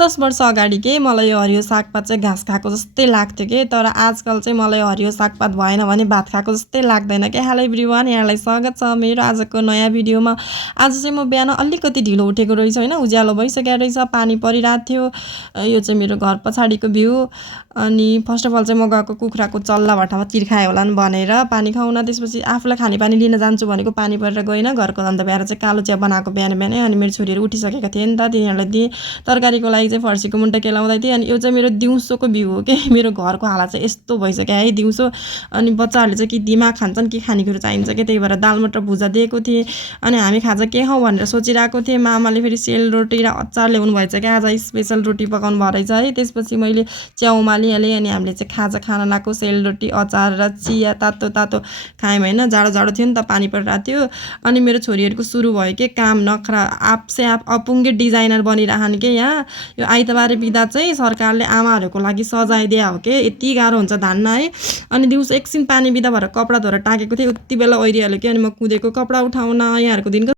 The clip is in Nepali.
8-10 वर्ष अगाडि के मलाई यो हरियो सागपात चाहिँ घाँस खाएको जस्तै लाग्थ्यो के, तर आजकल चाहिँ मलाई हरियो सागपात भएन भने भात खाएको जस्तै लाग्दैन के। हेलो एभ्रिवान, यहाँलाई स्वागत छ मेरो आजको नयाँ भिडियोमा। आज चाहिँ म बिहान अलिकति ढिलो उठेको रहेछ हैन, उज्यालो भइसकेको रहेछ, पानी परिरहेको थियो। यो चाहिँ मेरो घर पछाडिको भ्यू। अनि फर्स्ट अफ अल चाहिँ म गएको कुखुराको चल्ला भट्टामा तिर्खाए होलान् भनेर पानी खाउन। त्यसपछि आफूलाई खाने पानी लिन जान्छु भनेको पानी परेर गइन। घरको धन्दा भएर चाहिँ कालो चिया बनाएको बिहान बिहानै। अनि मेरो छोरीहरू उठिसकेका थिए नि त, तिनीहरूलाई दिएँ। तरकारीको लागि चाहिँ फर्सीको मुन्टा केलाउँदै थिएँ। अनि यो चाहिँ मेरो दिउँसोको भ्यू हो के। मेरो घरको हालत चाहिँ यस्तो भइसक्यो है दिउँसो। अनि बच्चाहरूले चाहिँ कि दिमाग खान्छन् कि खानेकुरो चाहिन्छ के, त्यही भएर दाल मटर भुजा दिएको थिएँ। अनि हामी खाजा के खाउँ भनेर सोचिरहेको थिएँ। मामाले फेरि सेलरोटी र अचार ल्याउनु भएछ क्या, आज स्पेसल रोटी पकाउनु भएको रहेछ है। त्यसपछि मैले च्याउ उमालिहालेँ। अनि हामीले चाहिँ खाजा खान लगाएको सेलरोटी अचार र चिया तातो तातो खायौँ होइन। जाडो जाडो थियो नि त, पानी परिरहेको थियो। अनि मेरो छोरीहरूको सुरु भयो के काम नखरा, आपसे आप अपुङ्गे डिजाइनर बनिरहन् के। यहाँ यो आइतबारे बिदा चाहिँ सरकारले आमाहरूको लागि सजाय दिया हो के। यति गाह्रो हुन्छ धान्न है। अनि दिउँसो एकछिन पानी बिदा भएर कपडा धोएर टाकेको थिएँ, उति बेला ओइरिहाल्यो कि। अनि म कुदेको कपडा उठाउन। यहाँहरूको दिनको